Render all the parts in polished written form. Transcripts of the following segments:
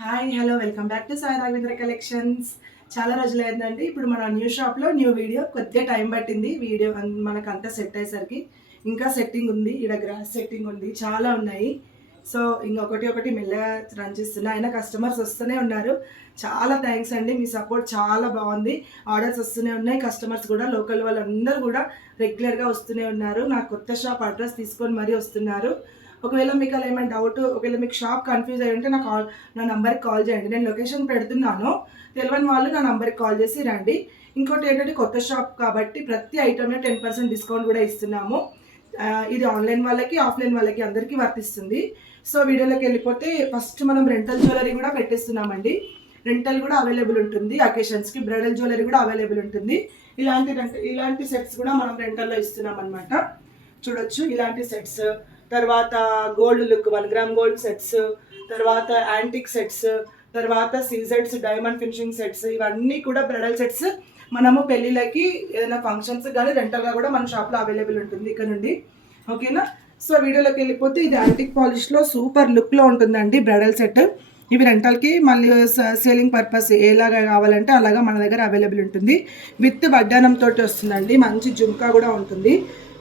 Hi hello welcome back to Sai Raghavendra collections. చాలా రోజులైందండి. ఇప్పుడు మన న్యూ షాప్లో న్యూ వీడియో. కొద్దిగా టైం పట్టింది వీడియో మనకు అంతా సెట్ అయ్యేసరికి. ఇంకా సెట్టింగ్ ఉంది, ఇక్కడ గ్రాస్ సెట్టింగ్ ఉంది, చాలా ఉన్నాయి. సో ఇంకొకటి ఒకటి మెల్లగా రన్ చేస్తున్నా. అయినా కస్టమర్స్ వస్తూనే ఉన్నారు. చాలా థ్యాంక్స్ అండి, మీ సపోర్ట్ చాలా బాగుంది. ఆర్డర్స్ వస్తూనే ఉన్నాయి. కస్టమర్స్ కూడా లోకల్ వాళ్ళందరూ కూడా రెగ్యులర్గా వస్తూనే ఉన్నారు. నా కొత్త షాప్ అడ్రస్ తీసుకొని మరీ వస్తున్నారు. ఒకవేళ మీకు అలా ఏమైనా డౌట్, ఒకవేళ మీకు షాప్ కన్ఫ్యూజ్ అయ్యి ఉంటే నా నంబర్కి కాల్ చేయండి. నేను లొకేషన్ పెడుతున్నాను, తెలియని వాళ్ళు నా నంబర్కి కాల్ చేసి రండి. ఇంకోటి ఏంటంటే కొత్త షాప్ కాబట్టి ప్రతి ఐటెంలో 10% డిస్కౌంట్ కూడా ఇస్తున్నాము. ఇది ఆన్లైన్ వాళ్ళకి, ఆఫ్లైన్ వాళ్ళకి అందరికీ వర్తిస్తుంది. సో వీడియోలోకి వెళ్ళిపోతే ఫస్ట్ మనం రెంటల్ జ్యువెలరీ కూడా పెట్టిస్తున్నామండి. రెంటల్ కూడా అవైలబుల్ ఉంటుంది. అకేషన్స్కి బ్రైడల్ జ్యువెలరీ కూడా అవైలబుల్ ఉంటుంది. ఇలాంటి సెట్స్ కూడా మనం రెంటల్లో ఇస్తున్నాం అనమాట. చూడొచ్చు ఇలాంటి సెట్స్. తర్వాత gold look 1 gram gold sets, తర్వాత యాంటిక్ సెట్స్, తర్వాత సీజెడ్స్ డైమండ్ ఫినిషింగ్ సెట్స్, ఇవన్నీ కూడా బ్రైడల్ సెట్స్ మనము పెళ్ళిళ్ళకి ఏదైనా ఫంక్షన్స్ కానీ రెంటల్గా కూడా మన షాప్లో అవైలబుల్ ఉంటుంది ఇక్కడ నుండి. ఓకేనా? సో వీడియోలోకి వెళ్ళిపోతే ఇది యాంటిక్ పాలిష్లో సూపర్ లుక్లో ఉంటుందండి బ్రైడల్ సెట్. ఇవి రెంటల్కి మళ్ళీ సేలింగ్ పర్పస్ ఎలాగా కావాలంటే అలాగా మన దగ్గర అవైలబుల్ ఉంటుంది. విత్ వడ్డానంతో వస్తుందండి. మంచి జుంకా కూడా ఉంటుంది.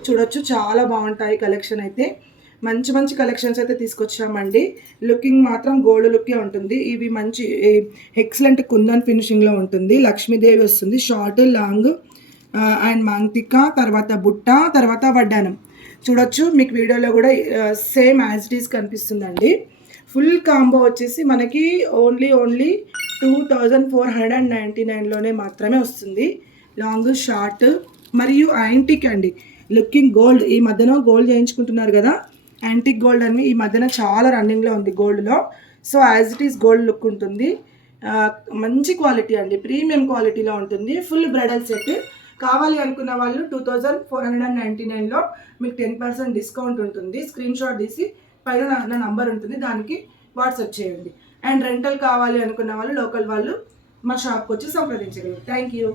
చూడొచ్చు, చాలా బాగుంటాయి కలెక్షన్ అయితే. మంచి మంచి కలెక్షన్స్ అయితే తీసుకొచ్చామండి. లుకింగ్ మాత్రం గోల్డ్ లుక్కే ఉంటుంది. ఇవి మంచి ఎక్సలెంట్ కుందన్ ఫినిషింగ్లో ఉంటుంది. లక్ష్మీదేవి వస్తుంది, షార్ట్ లాంగ్ అండ్ మాంతిక, తర్వాత బుట్ట, తర్వాత వడ్డానం. చూడొచ్చు, మీకు వీడియోలో కూడా సేమ్ యాజ్ ఇట్ ఈస్ కనిపిస్తుందండి. ఫుల్ కాంబో వచ్చేసి మనకి ఓన్లీ 2499లోనే మాత్రమే వస్తుంది. లాంగ్, షార్ట్ మరియు యాంటిక్ అండి. లుకింగ్ గోల్డ్, ఈ మధ్యన గోల్డ్ చేయించుకుంటున్నారు కదా, యాంటిక్ గోల్డ్ అని ఈ మధ్యన చాలా రన్నింగ్లో ఉంది గోల్డ్లో. So as it is gold look ఉంటుంది. మంచి క్వాలిటీ అండి, ప్రీమియం క్వాలిటీలో ఉంటుంది. ఫుల్ బ్రైడల్ సెట్ కావాలి అనుకున్న వాళ్ళు 2499లో మీకు 10% డిస్కౌంట్ ఉంటుంది. స్క్రీన్ షాట్ తీసి పైన నా నంబర్ ఉంటుంది, దానికి వాట్సాప్ చేయండి. అండ్ రెంటల్ కావాలి అనుకున్న వాళ్ళు లోకల్ వాళ్ళు మా షాప్కి వచ్చి సంప్రదించగలరు. Thank you.